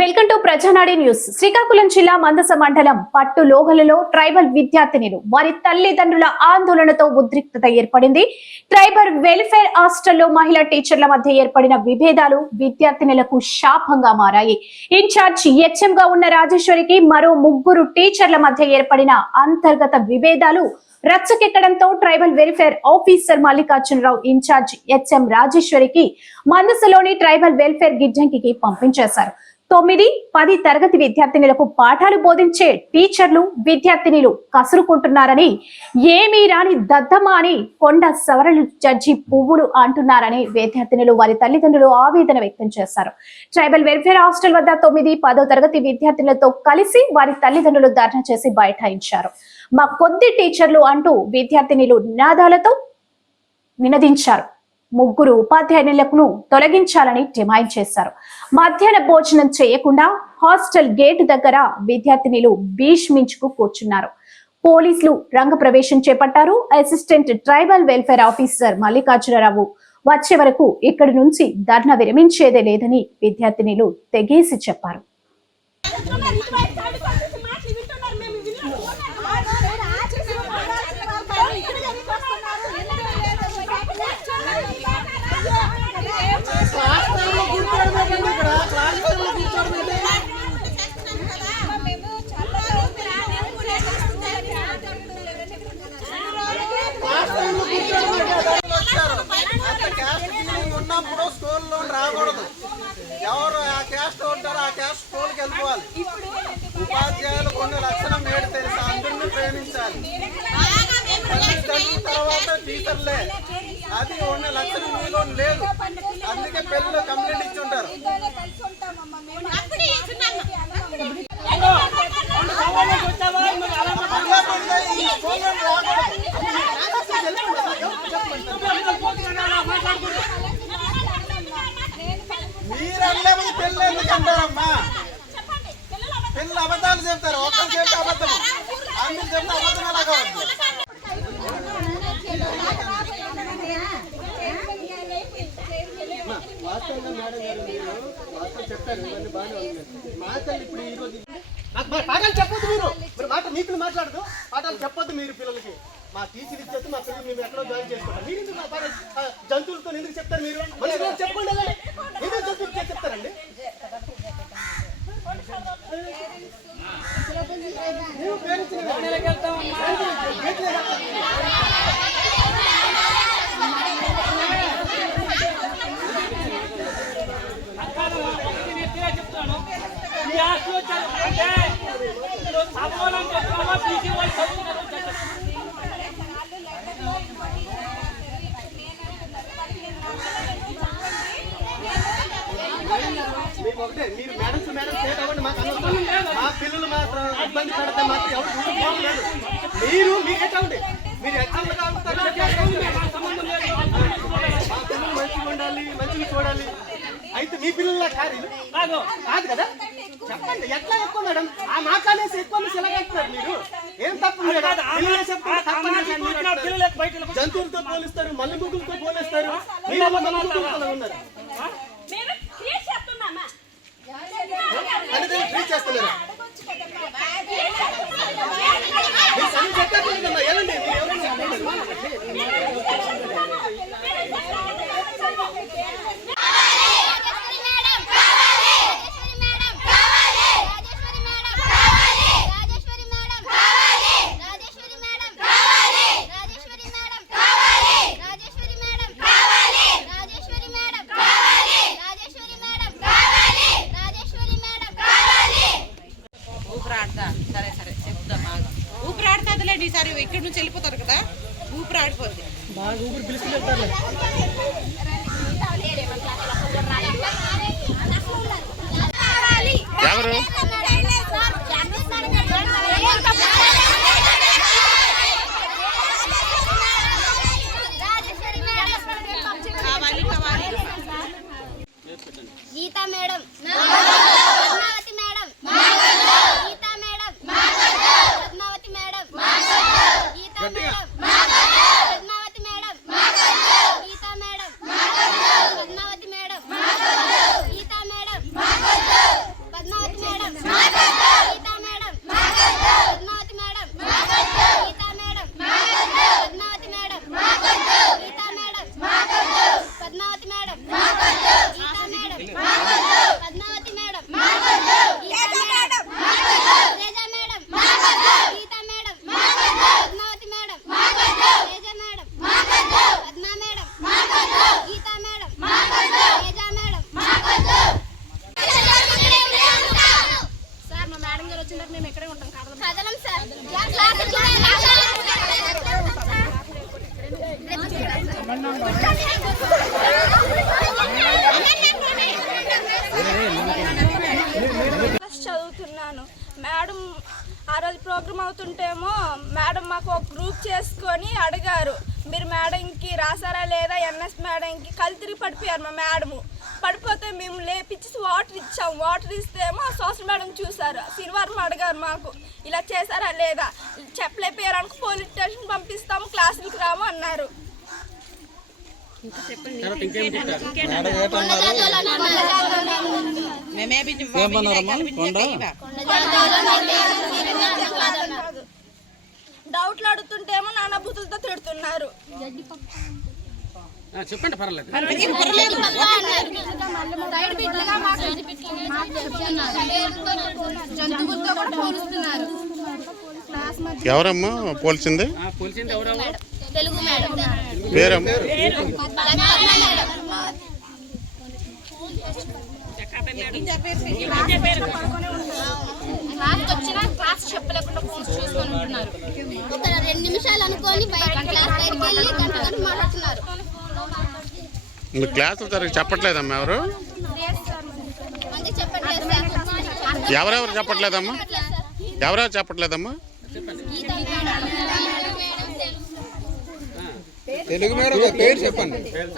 Welcome to ప్రజానాడి news. Srikakulam జిల్లా మందస మండలం పట్టు లోగలలో ట్రైబల్ విద్యార్థినులు వారి తల్లిదండ్రుల ఆందోళనతో ఉద్రిక్తత ఏర్పడింది. ట్రైబల్ వెల్ఫేర్ హాస్టల్లో మహిళా టీచర్ల మధ్య ఏర్పడిన విభేదాలు విద్యార్థినులకు శాపంగా మారాయి. ఇన్ఛార్జ్ హెచ్ఎం గా ఉన్న రాజేశ్వరికి మరో 3 టీచర్ల మధ్య ఏర్పడిన అంతర్గత విభేదాలు రచ్చకెక్కడంతో tribal welfare officer Mallikarjunarao incharge HM రాజేశ్వరికి మందసలోని ట్రైబల్ వెల్ఫేర్ గిడ్డంగికి పంపించేశారు. 9-10 తరగతి విద్యార్థినులకు పాఠాలు బోధించే టీచర్లు విద్యార్థినులు కసురుకుంటున్నారని, ఏమీ రాని దద్దమా అని కొండ సవరలు జడ్జి పువ్వులు అంటున్నారని విద్యార్థినులు వారి తల్లిదండ్రులు ఆవేదన వ్యక్తం చేశారు. ట్రైబల్ వెల్ఫేర్ హాస్టల్ వద్ద 9-10 తరగతి విద్యార్థినులతో కలిసి వారి తల్లిదండ్రులు ధర్నా చేసి బైఠాయించారు. మా కొద్ది టీచర్లు అంటూ విద్యార్థినులు నినాదాలతో నినదించారు. 3 ఉపాధ్యాయులను తొలగించాలని డిమాండ్ చేశారు. మధ్యాహ్న భోజనం చేయకుండా హాస్టల్ గేట్ దగ్గర విద్యార్థినులు భీష్మించుకు కూర్చున్నారు. పోలీసులు రంగప్రవేశం చేపట్టారు. Assistant tribal welfare officer Mallikarjunarao వచ్చే వరకు ఇక్కడి నుంచి ధర్నా విరమించేదే లేదని విద్యార్థినులు తెగేసి చెప్పారు. ఉన్నప్పుడు స్కూల్లో రాకూడదు. ఎవరు ఆ క్యాస్ట్ ఉంటారో ఆ క్యాస్ట్ స్కూల్కి వెళ్ళిపోవాలి. ఉపాధ్యాయులు కొన్ని లక్షణం మేడు తెలుసు, అందరినీ ప్రేమించాలి. తర్వాత టీచర్లే అది ఉన్న లక్షణం మీలో లేదు. అందుకే పిల్లలు కంప్లైంట్ ఇచ్చి ఉంటారు. మీరల్లే పిల్లలు ఎందుకంటారమ్మా? పిల్లలు అబద్ధాలు చెప్తారు. ఒక్కరు చెప్తే అబద్ధం, అందరు చెప్తే అబద్ధం అలాగవద్దు. వాస్తవంగా మేడం గారు మీరు వాస్తవం చెప్పారు, ఇవన్నీ బాగానే ఉంది. మాటలు ఇప్పుడు ఈరోజు పాఠాలు చెప్పొద్దు. మీరు మాట నీకులు మాట్లాడదు, పాఠాలు చెప్పొద్దు. మీరు పిల్లలకి మా టీచర్ ఇచ్చేస్తే మా పిల్లలు మేము ఎక్కడో జాయిన్ చేసుకుంటాం. మీరు ఎందుకు జంతువులతో ఎందుకు చెప్తారు? మీరు మనుషులు చెప్పుకోండి. ఎందుకు జంతువులు చెప్తారండి? ఒకటే మీరు మేడం స్టేట్ అవ్వండి. మాకు మా పిల్లలు మాత్రం ఇబ్బంది పడితే మాత్రం ఎవరు లేదు. మీరు ఎట్టండి, మీరు ఎట్లా కావుతారు? మా పిల్లలు మంచిగా ఉండాలి, మంచిగా చూడాలి. అయితే మీ పిల్లల కాదు కదా? చెప్పండి ఎట్లా ఎక్కువ మేడం? ఆ మాట్లాడేసి ఎక్కువ ఎలాగంటున్నారు మీరు? ఏం తప్పు? జంతువులతో పోలిస్తారు, మల్లె ముగ్గులతో పోలిస్తారు. మీరు ఉన్నారు ట్రీట్ చేస్తున్నారు. వెళ్ళండి. ఊపిరాడుతుందిలేండి. ఈసారి ఇక్కడి నుంచి వెళ్ళిపోతారు కదా, ఊపిరాడిపోద్ది. బాగా ఊపిరి పిలుచుకుని వెళ్తారు. ఎవరు Geeta madam, Padmavathi madam, Geeta madam, Padmavathi madam, Geeta madam, Padmavathi madam, Geeta madam, Padmavathi madam, వచ్చిందాక మేము ఎక్కడే ఉంటాం కదలం. కదలం సార్. క్లాస్ చూడాలి. చదువుతున్నాను మేడం. ఆ రోజు ప్రోగ్రామ్ అవుతుంటేమో మేడం మాకు ఒక గ్రూప్ చేసుకొని అడిగారు, మీరు మేడంకి రాసారా లేదా. ఎన్ఎస్ మేడంకి కళ్ళు తిరిగి పడిపోయారు. మా మేడము పడిపోతే మేము లేపించి వాటర్ ఇచ్చాము. వాటర్ ఇస్తేమో సోషల్ మేడం చూసారు. శనివారం అడిగారు మాకు ఇలా చేశారా లేదా. చెప్పలేకపోయారనుకో పోలీస్ స్టేషన్ పంపిస్తాము, క్లాసులకు రాము అన్నారు. డౌట్లు అడుగుతుంటేమో నాన్న బుద్ధులతో తిడుతున్నారు. చెప్పండి, పర్లేదు. జంతువులతో కూడా పోలుస్తున్నారు. ఎవరమ్మా పోల్చింది? పోలీసులు ఎవరెవరు? తెలుగు మేడం. పేరమ్మా? క్లాస్ వచ్చినా క్లాస్ చెప్పలేకుండా ఫోన్స్ చూసుకొని ఉంటున్నారు. ఒక 2 నిమిషాలు అనుకొని బయటికి వెళ్ళి గంట మాట్లాడుతున్నారు. మీ క్లాసులు సరిగ్గా చెప్పట్లేదమ్మా ఎవరు? మంచిగా చెప్పట్లేదు సార్. ఎవరెవరు చెప్పట్లేదమ్మా? ఎవరెవరు చెప్పట్లేదమ్మా? తెలుగు మేడం పేరు చెప్పండి. మేడం